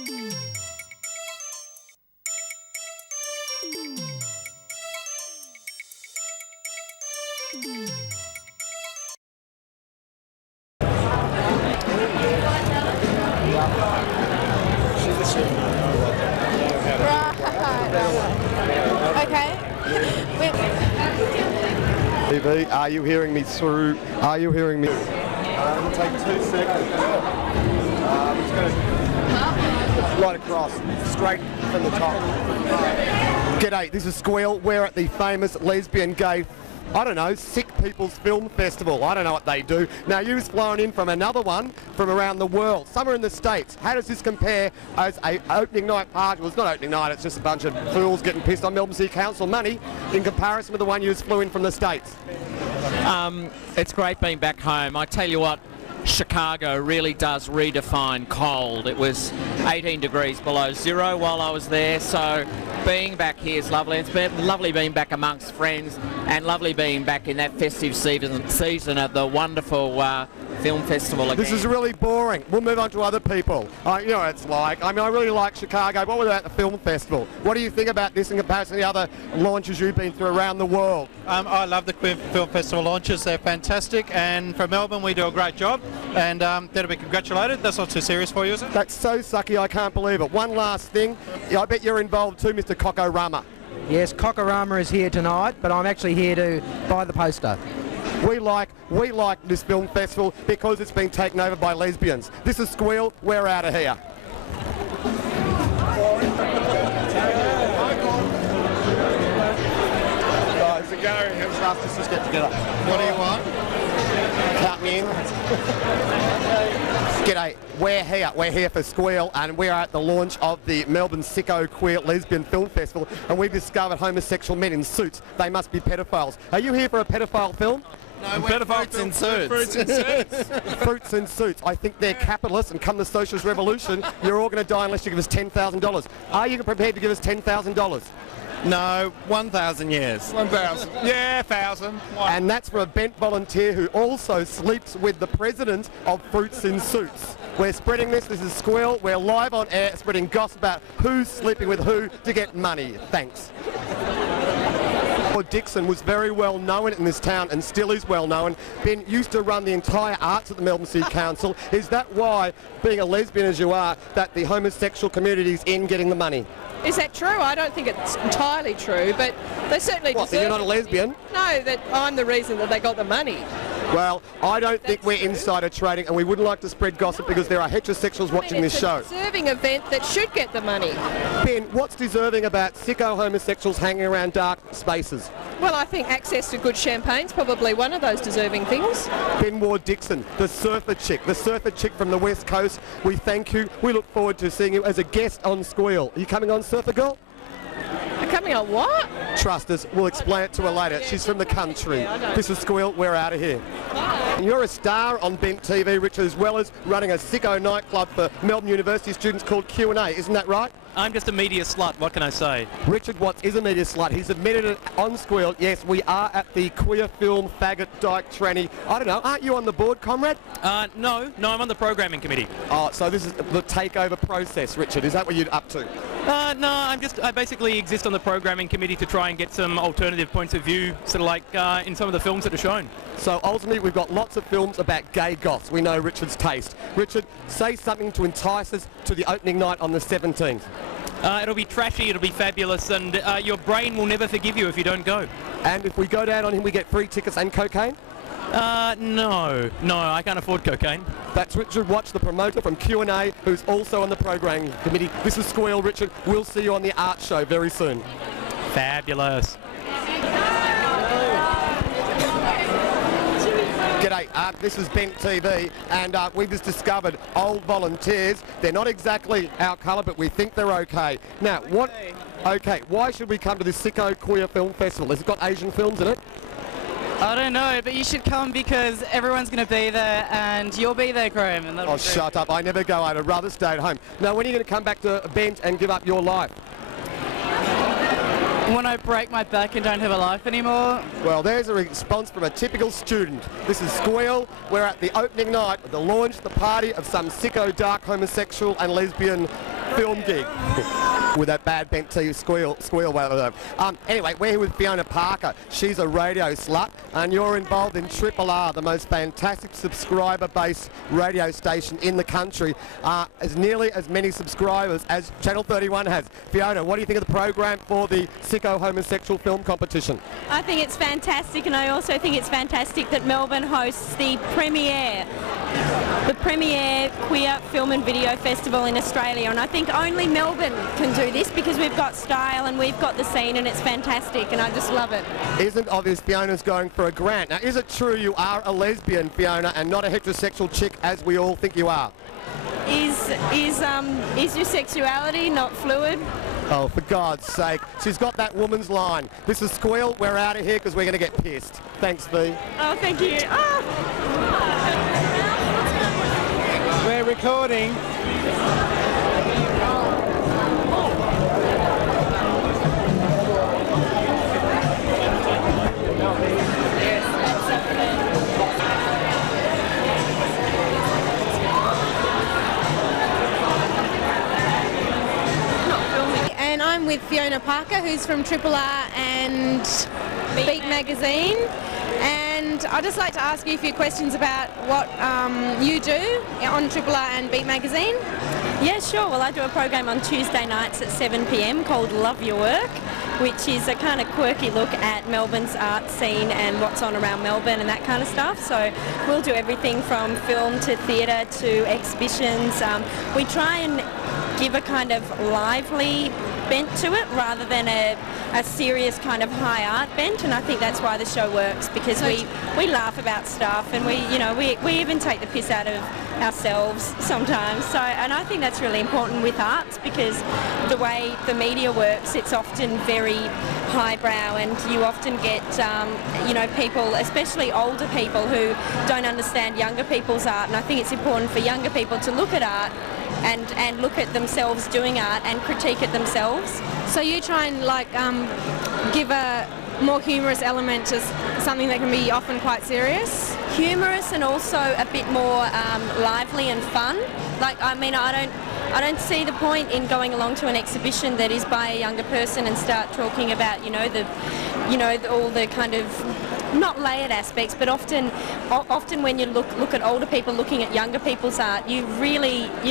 Okay. TV, are you hearing me through? Are you hearing me? It'll take 2 seconds. It's going to right across, straight from the top. G'day, this is Squeal. We're at the famous lesbian gay, I don't know, Sick People's Film Festival. I don't know what they do. Now, you've flown in from another one from around the world, somewhere in the States. How does this compare as a opening night party? Well, it's not opening night, it's just a bunch of fools getting pissed on Melbourne City Council money in comparison with the one you just flew in from the States. It's great being back home. I tell you what, Chicago really does redefine cold. It was 18 degrees below zero while I was there, so being back here is lovely. It's been lovely being back amongst friends and lovely being back in that festive season at the wonderful film festival again. This is really boring. We'll move on to other people. You know what it's like. I mean, I really like Chicago. What about the film festival? What do you think about this in comparison to the other launches you've been through around the world? I love the Queer Film Festival launches. They're fantastic, and for Melbourne we do a great job, and that'll be congratulated. That's not too serious for you, is it? That's so sucky, I can't believe it. One last thing. I bet you're involved too, Mr. Kokorama. Yes, Kokorama is here tonight, but I'm actually here to buy the poster. We like this film festival because it's been taken over by lesbians. This is Squeal. We're out of here. Guys, Gary and us just get together. What do you want? Count me in. G'day, we're here for Squeal, and we're at the launch of the Melbourne Sicko Queer Lesbian Film Festival, and we've discovered homosexual men in suits. They must be pedophiles. Are you here for a pedophile film? No, we're Fruits in Suits. Fruits in Suits. Fruits in Suits. I think they're capitalists, and come the socialist revolution, you're all going to die unless you give us $10,000. Are you prepared to give us $10,000? No, 1,000 years. 1,000. Yeah, 1,000. And that's for a bent volunteer who also sleeps with the president of Fruits in Suits. We're spreading this. This is Squeal. We're live on air spreading gossip about who's sleeping with who to get money. Thanks. Dixon was very well known in this town and still is well known. Ben used to run the entire arts at the Melbourne City Council. Is that why, being a lesbian as you are, that the homosexual community is in getting the money? Is that true? I don't think it's entirely true, but they certainly What, deserve you're not a lesbian? No, that I'm the reason that they got the money. Well, I don't think we're insider trading, and we wouldn't like to spread gossip because there are heterosexuals watching this show. It's a deserving event that should get the money. Ben, what's deserving about sicko homosexuals hanging around dark spaces? Well, I think access to good champagne's probably one of those deserving things. Ben Ward Dixon, the surfer chick from the West Coast. We thank you. We look forward to seeing you as a guest on Squeal. Are you coming on, Surfer Girl? Coming on what? Trust us, we'll explain it to her later. She's from the country. This is Squeal, we're out of here. And you're a star on Bent TV, Richard, as well as running a sicko nightclub for Melbourne University students called Q&A, isn't that right? I'm just a media slut, what can I say? Richard Watts is a media slut. He's admitted it on Squeal. Yes, we are at the Queer Film Faggot Dyke Tranny. I don't know, aren't you on the board, comrade? No, I'm on the programming committee. Oh, so this is the takeover process, Richard. Is that what you're up to? No, I basically exist on the programming committee to try and get some alternative points of view, sort of like in some of the films that are shown. So ultimately we've got lots of films about gay goths. We know Richard's taste. Richard, say something to entice us to the opening night on the 17th. It'll be trashy, it'll be fabulous, and your brain will never forgive you if you don't go. And if we go down on him, we get free tickets and cocaine? No, I can't afford cocaine. That's Richard Watts, the promoter from Q&A, who's also on the programming committee. This is Squeal, Richard. We'll see you on the art show very soon. Fabulous. G'day, this is Bent TV, and we've just discovered old volunteers. They're not exactly our colour, but we think they're okay. Now, why should we come to this sicko queer film festival? Has it got Asian films in it? I don't know, but you should come because everyone's going to be there and you'll be there, Graham. And oh, shut up. I never go. I'd rather stay at home. Now, when are you going to come back to Bent and give up your life? When I break my back and don't have a life anymore. Well, there's a response from a typical student. This is Squeal. We're at the opening night of the launch, the party of some sicko, dark, homosexual and lesbian film gig with that bad bent to squeal. Anyway, we're here with Fiona Parker. She's a radio slut, and you're involved in Triple R, the most fantastic subscriber-based radio station in the country, as nearly as many subscribers as Channel 31 has. Fiona, what do you think of the program for the Sicko Homosexual Film Competition? I think it's fantastic, and I also think it's fantastic that Melbourne hosts the premiere queer film and video festival in Australia, and I think only Melbourne can do this because we've got style and we've got the scene, and it's fantastic, and I just love it. Isn't obvious Fiona's going for a grant? Now, is it true you are a lesbian, Fiona, and not a heterosexual chick as we all think you are? Is your sexuality not fluid? Oh, for God's sake. She's got that woman's line. This is Squeal. We're out of here because we're going to get pissed. Thanks, V. Oh, thank you. Oh. We're recording. And I'm with Fiona Parker, who's from Triple R and Beat Magazine. And I'd just like to ask you a few questions about what you do on Triple R and Beat Magazine. Yeah, sure. Well, I do a program on Tuesday nights at 7 p.m. called Love Your Work, which is a kind of quirky look at Melbourne's art scene and what's on around Melbourne and that kind of stuff. So we'll do everything from film to theatre to exhibitions. We try and give a kind of lively bent to it rather than a serious kind of high art bent, and I think that's why the show works, because we laugh about stuff, and we even take the piss out of ourselves sometimes. So, and I think that's really important with arts, because the way the media works, it's often very highbrow, and you often get people, especially older people, who don't understand younger people's art, and I think it's important for younger people to look at art and look at themselves doing art and critique it themselves. So you try and give a more humorous element to something that can be often quite serious? Humorous and also a bit more lively and fun. I don't see the point in going along to an exhibition that is by a younger person and start talking about all the kind of not layered aspects, but often when you look at older people looking at younger people's art, you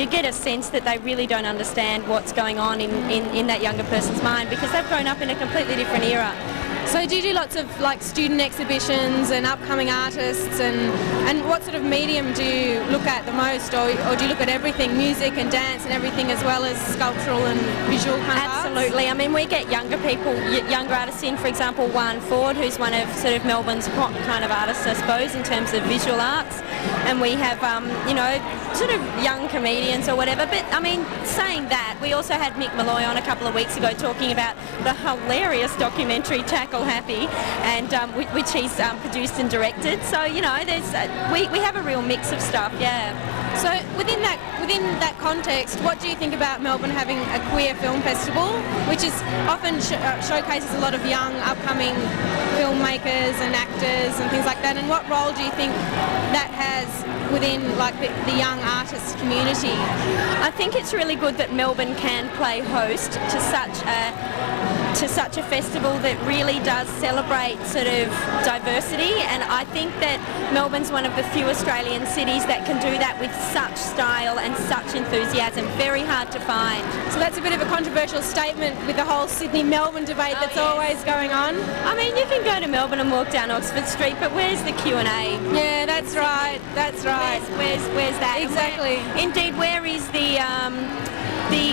get a sense that they really don't understand what's going on in that younger person's mind, because they've grown up in a completely different era. So do you do lots of student exhibitions and upcoming artists, and what sort of medium do you look at the most, or do you look at everything, music and dance and everything, as well as sculptural and visual kind of arts? Absolutely. I mean, we get younger people, younger artists in, for example, Juan Ford, who's one of sort of Melbourne's hot kind of artists, I suppose, in terms of visual arts, and we have sort of young comedians or whatever. But I mean, saying that, we also had Mick Malloy on a couple of weeks ago talking about the hilarious documentary Tackle Happy, and which he's produced and directed. So there's we have a real mix of stuff. Yeah. So within that context, what do you think about Melbourne having a queer film festival, which is often showcases a lot of young upcoming filmmakers and actors and things like that? And what role do you think that has within the young artist community? I think it's really good that Melbourne can play host to such a festival that really does celebrate sort of diversity, and I think that Melbourne's one of the few Australian cities that can do that with such style and such enthusiasm. Very hard to find. So that's a bit of a controversial statement with the whole Sydney-Melbourne debate that's always going on. I mean, you can go to Melbourne and walk down Oxford Street, but where's the Q&A? Yeah, that's right. That's right. Where's that? Exactly. Indeed, where is the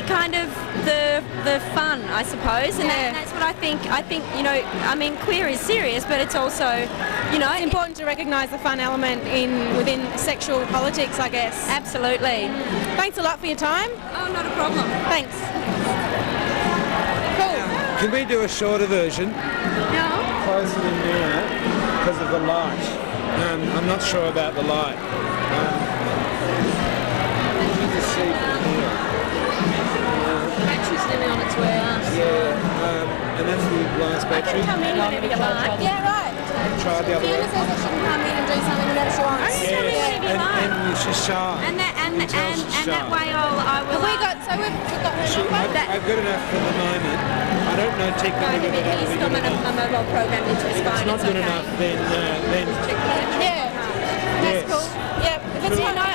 kind of the fun, I suppose, and that's what I think. I mean, queer is serious, but it's also, it's important to recognise the fun element within sexual politics, I guess. Absolutely. Thanks a lot for your time. Oh, not a problem. Thanks. Cool. Can we do a shorter version? No. Closer to the mirror because of the light. I'm not sure about the light. You can see from here. Battery's nearly on its way out. Yeah, and that's the last battery. Come in whenever you like. Yeah, right. Try the other Fiona way. says that she can come in and do something whenever she wants. Come in whenever you like. And she's shy. And intelligence and show. that way I will... We've got her number. I've got enough for the moment. I don't know technically whether that'll be good enough. a mobile program into his If phone. it's not good enough, then Yeah, that's yes. cool. Yep, if it's Yeah, not,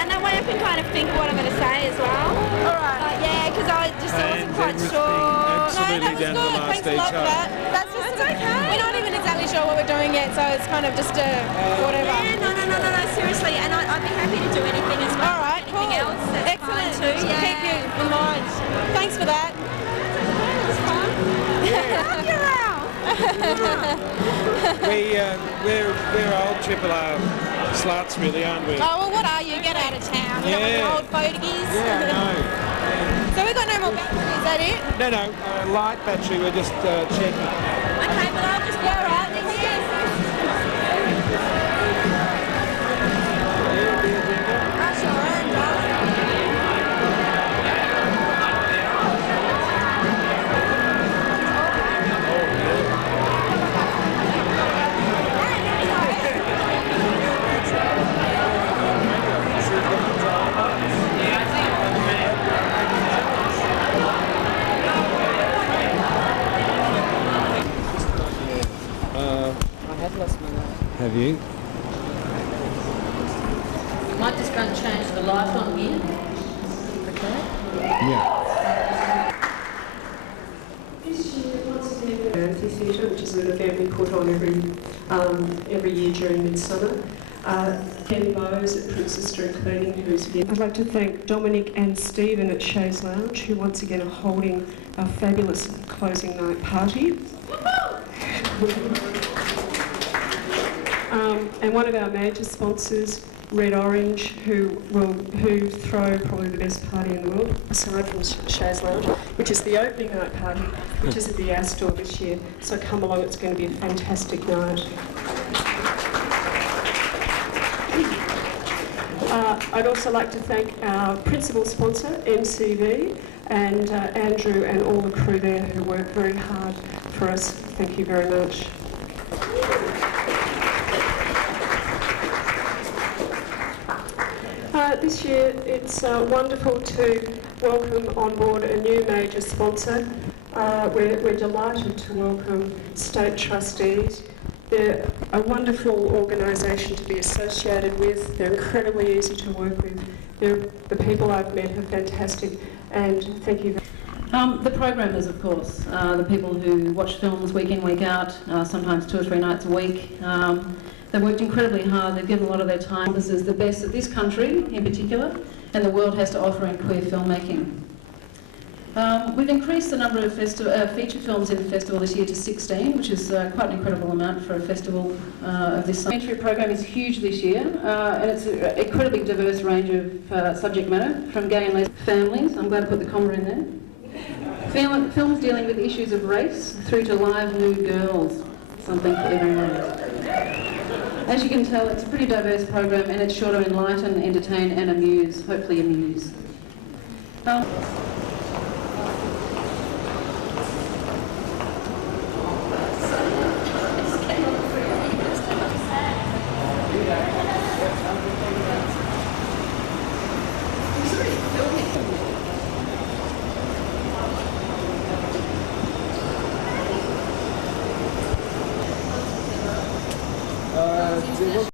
and that way I can kind of think what I'm going to say as well. all right. Yeah, because I wasn't quite everything sure. absolutely No, that down was to the good. last Thanks a lot for detail. that. That's just okay. We're not even exactly sure what we're doing yet, so it's kind of just a whatever. Yeah, no, seriously, and I'd be happy to do anything as well. All right, cool. Anything else, that's Excellent. fine too. Yeah. Keep you in mind. Thanks for that. We're old Triple R sluts, really, aren't we? Oh, well, what are you? Get out of town. You Yeah. got old fogies. Yeah, I know. So we've got no more battery, is that it? No, light battery. We're just checking. Okay, but I'll just be all right. Have you? Might just go and change the light on here. Okay. Yeah. Humanity Theatre, which is an event we put on every year during Midsummer. Ken Bowes at Princess Street Cleaning, who's here. I'd like to thank Dominic and Stephen at Shays Lounge, who once again are holding a fabulous closing night party. And one of our major sponsors, Red Orange, who throw probably the best party in the world, aside from Shays Lounge, which is the opening night party, which is at the Astor this year. So come along, it's going to be a fantastic night. I'd also like to thank our principal sponsor, MCV, and Andrew and all the crew there who work very hard for us. Thank you very much. This year it's wonderful to welcome on board a new major sponsor. We're delighted to welcome State Trustees. They're a wonderful organisation to be associated with. They're incredibly easy to work with. The people I've met are fantastic, and thank you. The programmers, of course, the people who watch films week in, week out, sometimes 2 or 3 nights a week. They've worked incredibly hard. They've given a lot of their time. This is the best that this country, in particular, and the world has to offer in queer filmmaking. We've increased the number of feature films in the festival this year to 16, which is quite an incredible amount for a festival of this size. The documentary program is huge this year, and it's an incredibly diverse range of subject matter, from gay and lesbian families. I'm glad to put the comma in there. Films dealing with issues of race, through to live new girls, something for everyone. As you can tell, it's a pretty diverse program, and it's sure to enlighten, entertain and amuse, hopefully amuse.